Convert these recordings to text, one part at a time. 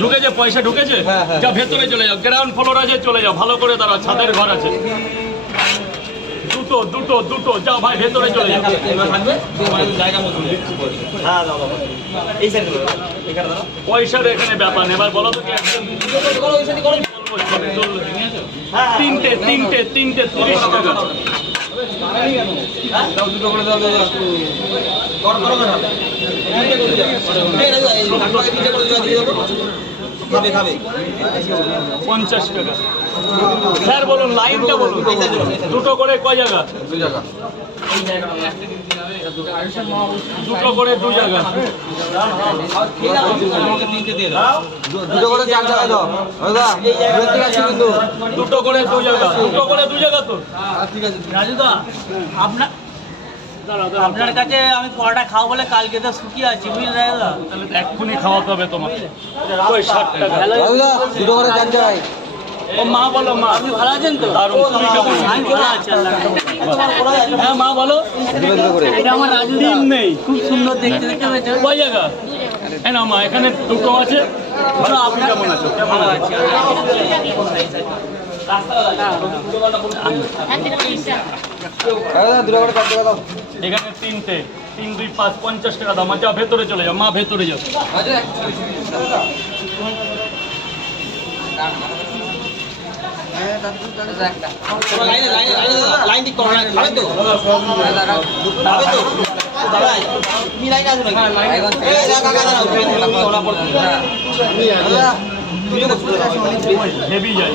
ঢুকেছে পয়সা ঢুকেছে? যা ভেতরে চলে যাও গ্রাউন্ড ফ্লোর আছে চলে যাও ভালো করে দাঁড়াও ছাদের ঘর আছে। দুটো দুটো দুটো যাও ভাই ভেতরে চলে যাও। পয়সার এখানে ব্যাপার এবার বলো তো তিনটে তিনটে তিনটে তিরিশ টাকা। করে দাও পঞ্চাশ টাকা। স্যার বলুন লাইনটা বলুন। দুটো করে কয় জায়গা? দুটো করে দু জায়গা। দুটো করে চার টাকা দাও। দাদা দুটো করে দু জায়গা। দুটো করে দু জায়গা তো। ঠিক আছে। রাজুদা আপনার আপনার কাছে আমি পরোটা খাব বলে কালকে তো শুকিয়ে আছি বুঝলেন রাজুদা তাহলে এক্ষুনি খাওয়াতে হবে তোমাকে। ওই ষাট টাকা দুটো করে চার টাকায় ও মা বলো মা। আপনি ভালো আছেন তো? তুমি কেমন? আমি ভালো আছি আল্লাহ হ্যাঁ মা বলো। এটা আমার রাজু নেই। খুব সুন্দর দেখতে দেখতে পেয়েছ। কয় জায়গা? হ্যাঁ না মা এখানে দুটো আছে। ভালো আপনি কেমন আছো? ভালো আছি দাদা এখানে তিনটে তিন দুই পাঁচ পঞ্চাশ টাকা দাম যা ভেতরে চলে যাও মা ভেতরে যাও দাদা হেভি যাই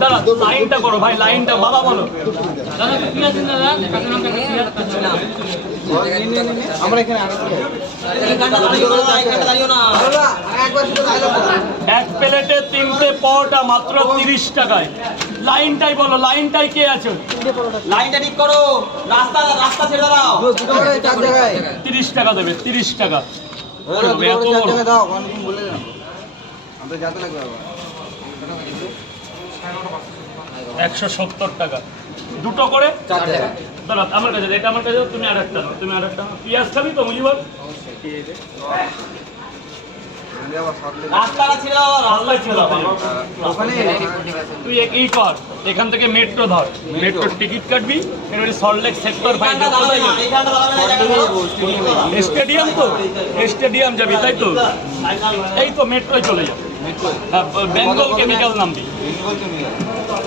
দাদা লাইনটা করো ভাই লাইনটা বাবা বলো। দাদা কি আছেন দাদা? কাঁচা লঙ্কা কি আমরা এখানে এক প্লেটে তিনটে পরোটা মাত্র তিরিশ টাকায়। লাইনটাই বলো লাইনটাই কে আছে? লাইনটা ঠিক করো। রাস্তা রাস্তা ছেড়ে দাও তিরিশ টাকা দেবে তিরিশ টাকা। এত বড়। দাও বলে দেন আমাদের যাতে লাগবে একশো সত্তর টাকা। দুটো করে? দাঁড়া আমার কাছে এটা আমার কাছে তুমি আর একটা তুমি আর একটা। পেঁয়াজ খাবি তো মুজিবর রাস্তায় ছিল ওখানে তুই এক ই কর এখান থেকে মেট্রো ধর। মেট্রোর টিকিট কাটবি সল্টলেক সেক্টর স্টেডিয়াম তো স্টেডিয়াম যাবি তাই তো? এই তো মেট্রোয় চলে যাও দিই বেঙ্গল কেমিক্যাল